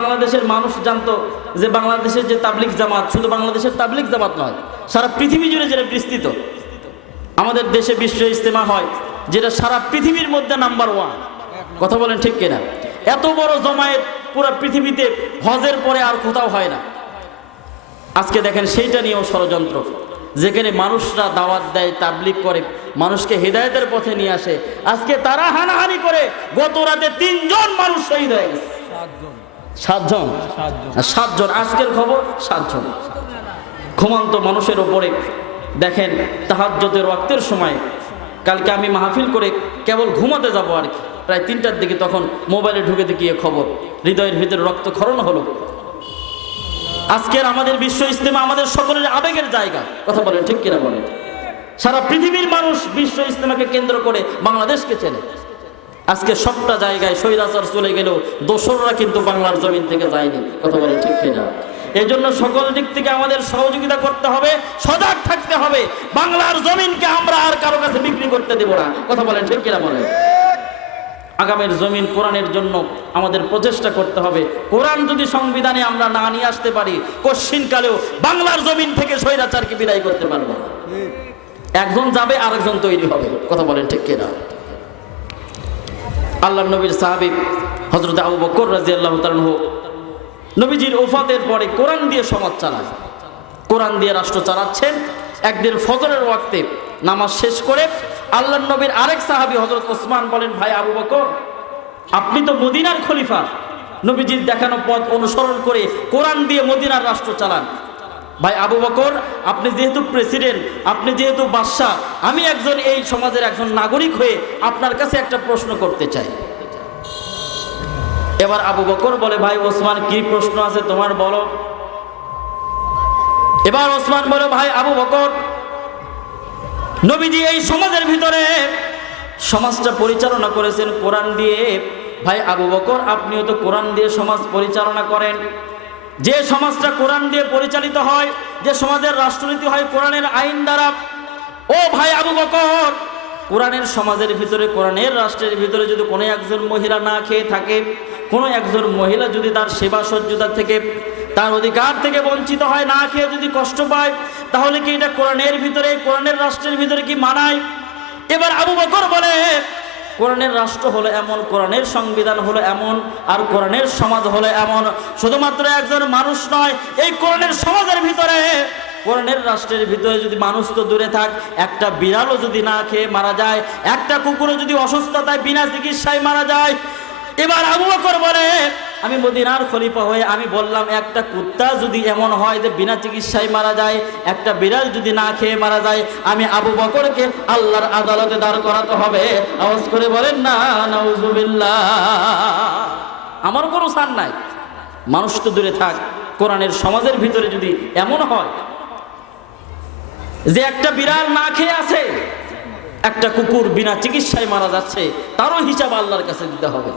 বাংলাদেশের মানুষ জানতো যে বাংলাদেশের যে তাবলিক জামাত, শুধু বাংলাদেশের তাবলিক জামাত নয়, সারা পৃথিবী জুড়ে যেটা বিস্তৃত, আমাদের দেশে বিশ্ব ইজতেমা হয়, যেটা সারা পৃথিবীর মধ্যে নাম্বার ওয়ান কথা বলেন ঠিক কিনা? এত বড় জমায়েত পুরো পৃথিবীতে হজের পরে আর কোথাও হয় না। আজকে দেখেন সেইটা নিয়েও ষড়যন্ত্র, যেখানে মানুষরা দাওয়াত দেয় তাবলিক করে, মানুষকে হেদায়েতের পথে নিয়ে আসে। আজকে তারা হানাহানি করে, গত রাতে তিনজন মানুষ শহীদ হয়ে গেছে। সাতজন। সাতজন। আজকের খবর সাতজন। ঘুমন্ত মানুষের ওপরে দেখেন তাহাজ্যতের রক্তের সময়। কালকে আমি মাহফিল করে কেবল ঘুমাতে যাব আর কি। প্রায় তিনটার দিকে তখন মোবাইলে ঢুকে দেখিয়ে খবর। হৃদয়ের ভিতরে রক্ত রক্তক্ষরণ হলো। আজকের আমাদের বিশ্ব ইস্তেমা আমাদের সকলের আবেগের জায়গা। কথা বলেন ঠিক কিনা বলেন? সারা পৃথিবীর মানুষ বিশ্ব ইস্তেমাকে কেন্দ্র করে বাংলাদেশকে চেনে। আজকে সবটা জায়গায় স্বৈরাচার চলে গেলেও দোসররা কিন্তু বাংলার জমিন থেকে যায়নি। কথা বলেন ঠিক কিনা? এই জন্য সকল দিক থেকে আমাদের সহযোগিতা করতে হবে সজাগ থাকতে হবে। বাংলার জমিনকে আমরা আর কারও কাছে বিক্রি করতে দেব না। কথা বলেন ঠিক কিনা বলেন? আগামের জমিন কোরআনের জন্য আমাদের প্রচেষ্টা করতে হবে। কোরআন যদি সংবিধানে আমরা না নিয়ে আসতে পারি কশ্চিনকালেও বাংলার জমিন থেকে স্বৈরাচারকে বিদায় করতে পারব না। একজন যাবে আরেকজন তৈরি হবে। কথা বলেন ঠিক কিনা? আল্লাহ নবীর সাহাবি হজরত আবু বকর রাজি আল্লাহ হোক নবীজির ওফাতের পরে কোরআন দিয়ে সমাজ চালায়। কোরআন দিয়ে রাষ্ট্র চালাচ্ছেন। একদিন ফজরের ওয়াক্তে নামাজ শেষ করে আল্লাহ নবীর আরেক সাহাবি হজরত ওসমান বলেন, ভাই আবু বকর, আপনি তো মদিনার খলিফা। নবীজির দেখানো পথ অনুসরণ করে কোরআন দিয়ে মদিনার রাষ্ট্র চালান। ভাই আবু বকর, আপনি যেহেতু প্রেসিডেন্ট আপনি যেহেতু বাদশাহ, আমি একজন এই সমাজের একজন নাগরিক হয়ে আপনার কাছে একটা প্রশ্ন করতে চাই। এবার আবু বকর বলে, ভাই ওসমান, কি প্রশ্ন আছে তোমার বলো? এবার ওসমান বলে, ভাই আবু বকর, নবীজি এই সমাজের ভিতরে সমাজটা পরিচালনা করেছেন কোরআন দিয়ে। ভাই আবু বকর, আপনিও তো কোরআন দিয়ে সমাজ পরিচালনা করেন। যে সমাজটা কোরআন দিয়ে পরিচালিত হয়, যে সমাজের রাষ্ট্রনীতি হয় কোরআনের আইন দ্বারা, ও ভাই আবু বকর, কোরআনের সমাজের ভিতরে, কোরআনের রাষ্ট্রের ভিতরে যদি কোনো একজন মহিলা না খেয়ে থাকে, কোনো একজন মহিলা যদি তার সেবা সজ্জতা থেকে, তার অধিকার থেকে বঞ্চিত হয়, না খেয়ে যদি কষ্ট পায়, তাহলে কি এটা কোরআনের ভিতরে, কোরআনের রাষ্ট্রের ভিতরে কি মানায়? এবার আবু বকর বলে কোরআনের রাষ্ট্র হলো এমন, কোরআনের সংবিধান হলো এমন, আর কোরআনের সমাজ হলো এমন। শুধুমাত্র একজন মানুষ নয়, এই কোরআনের সমাজের ভিতরে, কোরআনের রাষ্ট্রের ভিতরে যদি মানুষ তো দূরে থাক, একটা বিড়ালও যদি না খেয়ে মারা যায়, একটা কুকুরও যদি অসুস্থতায় বিনা চিকিৎসায় মারা যায়, এবার আবু বকর বলে আমি মদিনার খলিফা হয়ে আমি বললাম, একটা কুত্তা যদি এমন হয় যে বিনা চিকিৎসায় মারা যায়, একটা বিড়াল যদি না খেয়ে মারা যায়, আমি আবু বকরকে আল্লাহর আদালতে দাঁড় করাতে হবে। আওয়াজ করে বলেন, না, নাউজুবিল্লাহ। আমার কোনো সান নাই। মানুষ তো দূরে থাক, কোরআনের সমাজের ভিতরে যদি এমন হয় যে একটা বিড়াল না খেয়ে আছে, একটা কুকুর বিনা চিকিৎসায় মারা যাচ্ছে, তারও হিসাব আল্লাহর কাছে দিতে হবে।